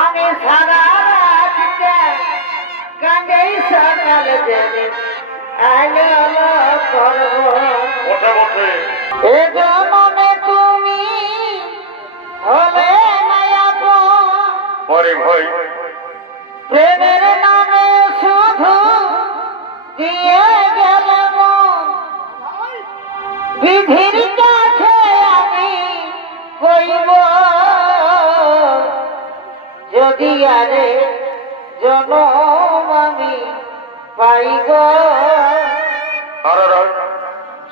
আমি সারা রাত কাঁদে সকাল যেদিন আলো করব এ জন্মে তুমি হলে পরে ভাই প্রেমের নামে শুধু দিয়ে গেলে বিধির কাছে আমি কইব যদি আরে জনম আমি পাইব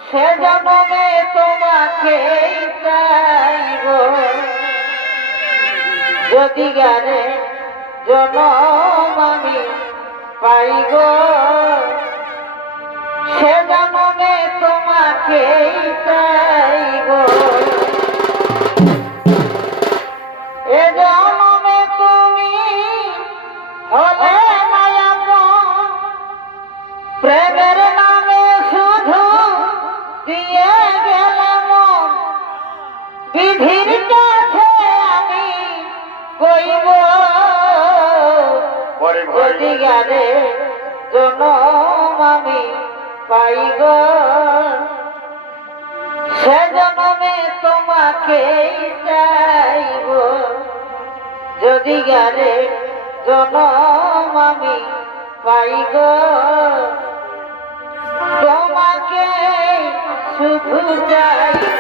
সে জনমে তোমাকে চাইব যদি আরে জনম আমি পাইব সে জনমে তোমাকে চাইব এ জনমে তুমি হলে মায়াপন প্রেমের নামে শুধু দিয়ে গেলে মন বিধির কাছে আমি কইব যদি গেলে জনম আমি পাইব সে জনমে তোমাকে চাইব যদি গেলে জনম আমি পাইব তোমাকে শুধু চাইব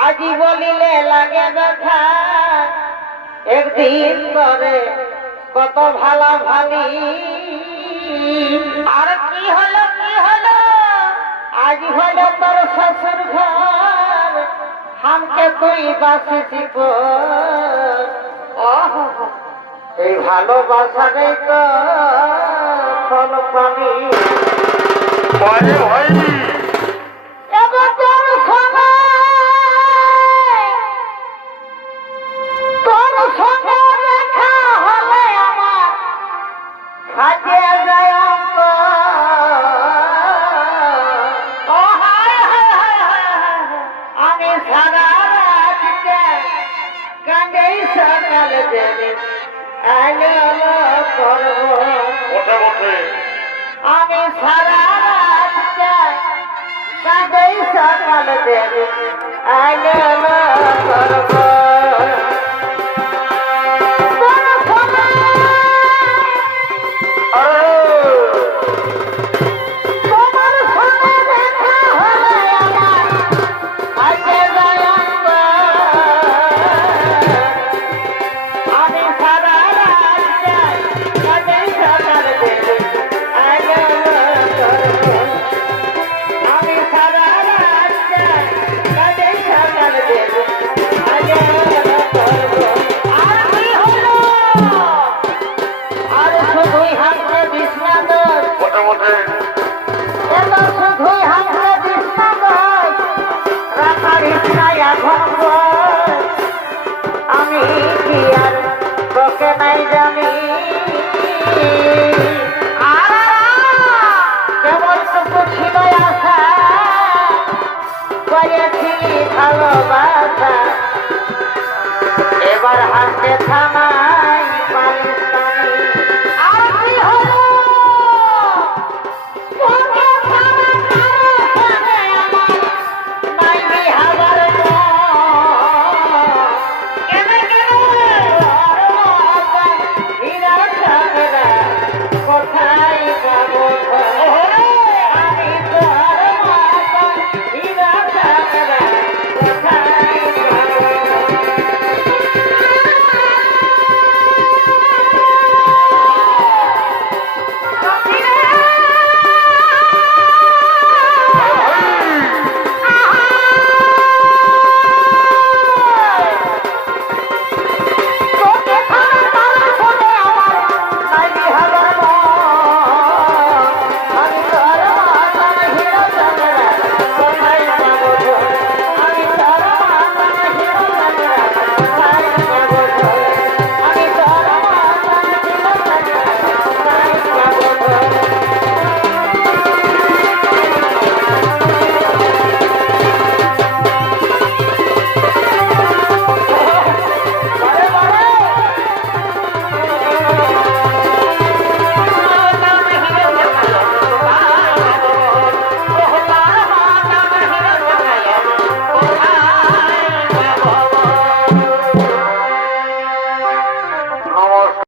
আজি বলিলে লাগে ব্যথা একদিন ধরে কত ভালা ভালি আর কি হলো আজ হলো তোর শ্বশুর ঘর হামকে তুই বাসিস এই ভালোবাসাটাই তো ফল পানি আমি সারা রাত কাঁদে সকাল যেদিন আলো করব আমি সারা রাত কাঁদে সকাল যেদিন আলো করব I বটে। এত শুধুই হাসলে দিস না গো, রাখারিস না এখন গো, আমি কি আর তোকে নাই জানি। কেবল টুকু ছিল আশা, করেছিলি ভালোবাসা, এবার হাসতে থামা